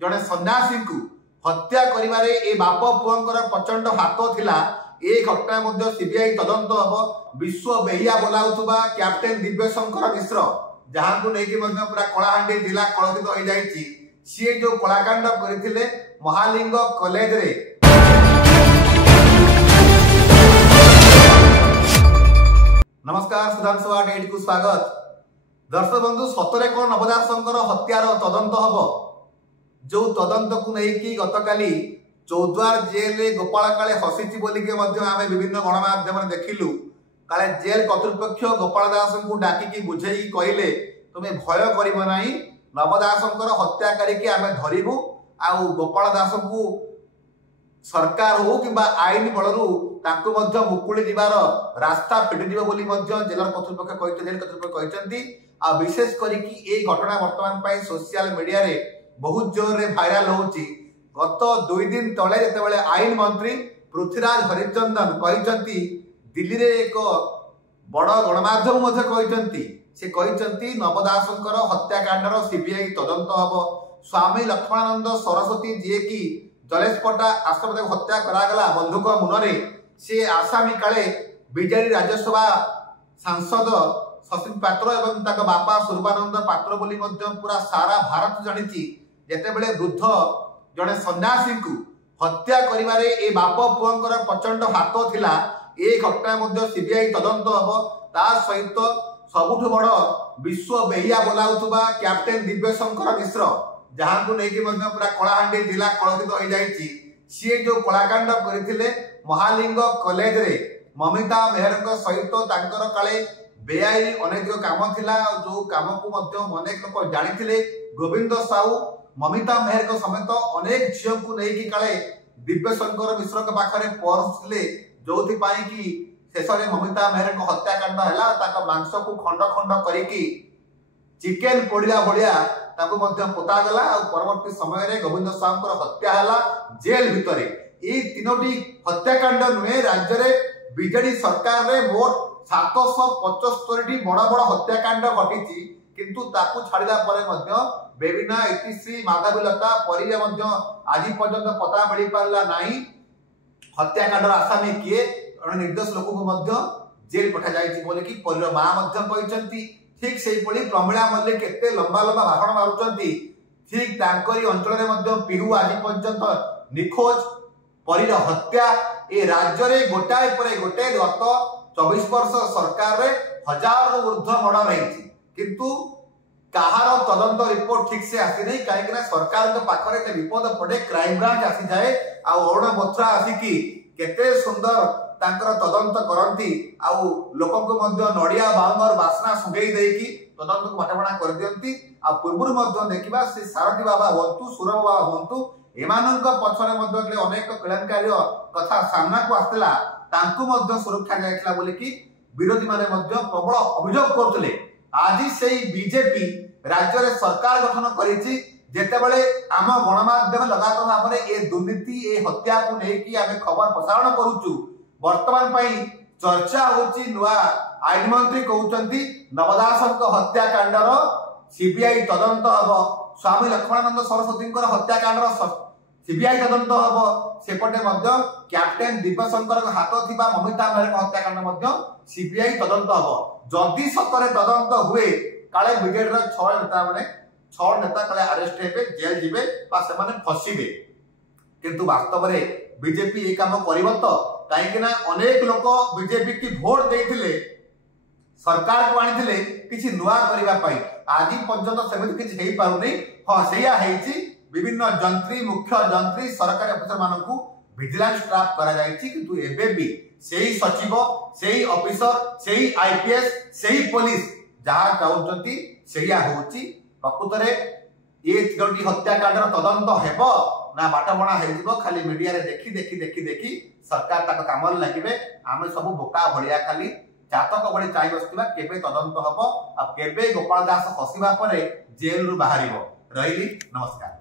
जड़े सन्यासी को हत्या करिबारे ए बाप पुअंकर प्रचंड हाथ थिला। ए घटना मध्य सीबीआई तदंत हम विश्व बेहिया बोलाउथुबा कैप्टेन दिव्यशंकर मिश्र जहां को लेके मध्य पूरा कलाहांडी जिला कलंकित हो जाइछि। सी जो कलाकांड करथिले महालिंग कॉलेज रे नमस्कार सुधांशु 8 को स्वागत। दर्शक बंधु सतरे कौन नवदासंकर हत्यार तदंत हम जो तदंत को लेकिन गतकाली चौद्वार जेल गोपाल काले हसीची बोलिके आम विभिन्न गणमाध्यम देखिलु। काले जेल कर्तृपक्ष गोपाल दास को डाकिकी बुझेई कहले तुम्हें भय करिबो नाही, नवदासंकर हत्याकारी की आम धरिबु आउ गोपाल दास को सरकार हो कि आईन बलरू ताकू मध्य मुकुली जीवार रास्ता फिटिଯିବ ବୋଲି ମଧ୍ୟ जेल कर्तृपक्ष जेल कर्तृपक्ष कहते। आ विशेष करिकी ए घटना वर्तमान पाई सोशल मीडिया रे बहुत जोर रे भाइराल होउची। गत 2 दिन तले जेतेबेले आईन मंत्री पृथ्वीराज हरिचंदन कहते दिल्ली रे एक बड़ गणमाध्यम मध्य कहते से कहते नवदासंकर हत्याकांडर सीबीआई तदंत हम। स्वामी लक्ष्मणानंद सरस्वती जी की जलेशपटा आश्रम हत्या करागला बंधुक मुनरे से आसामी काले बीजेडी राज्यसभा सांसद सचिन पात्र एवं ताका बापा स्वरूपानंद पात्र बोली पूरा सारा भारत जानिछि। जेतेबेले वृद्ध जड़े सन्यासी को हत्या करिबारे ए बाप पुअंकर प्रचंड हाथ थिला। ए घटना मध्य सीबीआई तदंत हम। ता सहित सबुठ बड़ विश्व बेहिया बोलाउथुबा कैप्टेन दिव्यशंकर मिश्र जहां को लेके पूरा कलाहांडी जिला कलंकित हो जाइछि। सी जो कलाकांड करथिले महालिंग कॉलेज रे ममिता मेहर सहित तांकर काले बेआईन अनेक काम थिला जो काम को मध्य अनेक लोक जानिथिले। गोविंद साहू ममिता मेहर समेत अनेक झील को लेकिन काले दिव्यशंकर मिश्र के पाखरे पहुंचले जोथि पाई कि शेष में ममिता मेहर हत्याकांड है ताका मांस को खंड खंड करिकी चिकेन पोड़िया भलिया ताको मध्य पोता गला और परवर्ती समय रे गोविंद साहू हत्या हला जेल भितरे। ए तीनोटी हत्याकांड नुहे राज्य रे बीजेडी सरकार रे मोट 775 बड़ बड़ हत्याकांड घटिछि किंतु ताकू छाड़िला परे मध्य बेबिना इतिश्री माधवीलता परिरे मध्य आज पर्यंत पता मिल पारला नाही। हत्याकांडर आसामी किए निर्दोष लोक को मध्य जेल पठा जाइछि बोले कि परिर मां मध्य कहचंती। ठीक से पड़ी प्रमिला मल्लिक केते लंबा लंबा भाषण मारुचंती। ठीक तांकरी अंचल रे मध्य पिहु आज पर्यंत निखोज परिर हत्या ए राज्य रे गोटाए परे गोटे गत 24 वर्ष सरकार रे 1000 रु ऊर्ध्व मर्डर रही किंतु कहार तदंत रिपोर्ट ठीक से आसी नहीं कहीं सरकार के पाखरे के विपद पड़े क्राइम ब्रांच आसी जाए अरुण बोथरा आसिकी केते सुंदर तांकर तदंत करती आउ लोक को मध्य नड़िया बाउंगर बासना सुगेई देकी तदंत को बाटाबणा कर दियंती। आ पूर्व मध्य देखिबा से सारथी बाबा हंतु सुर बाबा हंतु एमानंक पछरे मध्य अनेक केलेंकारी कथा सामना को आस्तिला तांकु मध्य सुरक्षा जायखला बोली कि विरोधी माने मध्य प्रबल अभियोग करथले। आज सेही बीजेपी राज्य रे सरकार गठन करिछि जेतेबेले आम गणमाध्यम लगातार भाव में ए दुर्नीति ए हत्या को लेकी आमे खबर प्रसारण करूछु। वर्तमान पाई चर्चा होची नुआ आईन मंत्री कहउचंती नवदासंक हत्याकांडर सीबीआई तदंत हम। स्वामी लक्ष्मणानंद सरस्वती हत्याकांडर सीबीआई तदंत हम। सेपटे मध्य कैप्टेन दिव्यशंकर हाथ थिबा ममिता मेहर हत्याकांड मध्य सीबीआई तदंत हम। जदि सतरे तदंत हुए काले ब्रिगेड रो 6 नेता माने 6 नेता काले अरेस्ट हेबे जेल जिबे बा से माने फसीबे किंतु वास्तव रे बीजेपी ए काम करिवो तो कहीं अनेक लोक बीजेपी की भोट देथिले सरकार को आनिथिले किछि नुआ करिबा पई आज पर्यंत सेमिति किछि हेई पाउनी। हां सेया हेछि विभिन्न जंत्री मुख्य जंत्री सरकारी अफिसर मानकू विजिलेंस स्टाफ करा जायछि किंतु एबे भी सेही सचिव सेही ऑफिसर सेही आईपीएस सेही पुलिस जहा चाहउचंती सेया होछि। प्रकृत रे ए तीनोटी हत्याकांडर तदंत हेबो ना बाटबणा हेजिबो खाली मीडिया रे देखी देखी देखी देखी सरकार ताक काम लागिबे। आमे सब बोका भलिया खाली जातक भली चाहि बसतिबा केबे तदंत हबो आ केबे गोपाल दास फसिबा परे जेल रु बाहरिबो। रहिली नमस्कार।